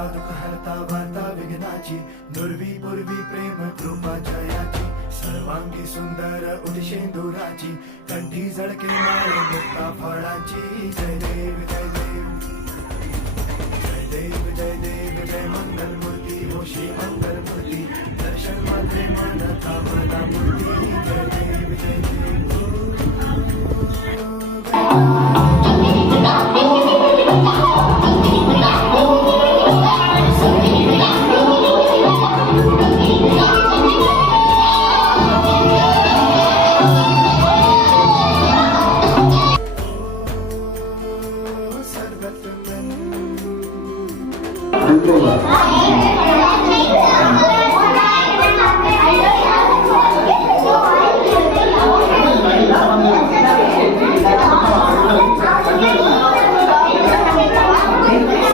हरता दुःख हरता वार्ता विघ्नाची, दुर्वी पूर्वी प्रेम कृपा जयाची, सर्वांगी सुंदर उदिशेंदुराची, कंठी झळके माळ मुक्ता फळाची. जय देव जय देव जय देव जय देव जय मंगल मूर्ती, होशी मंगल मूर्ती, दर्शन मात्रे मन कामना मूर्ती. जय देव जय देव. सर्वत्र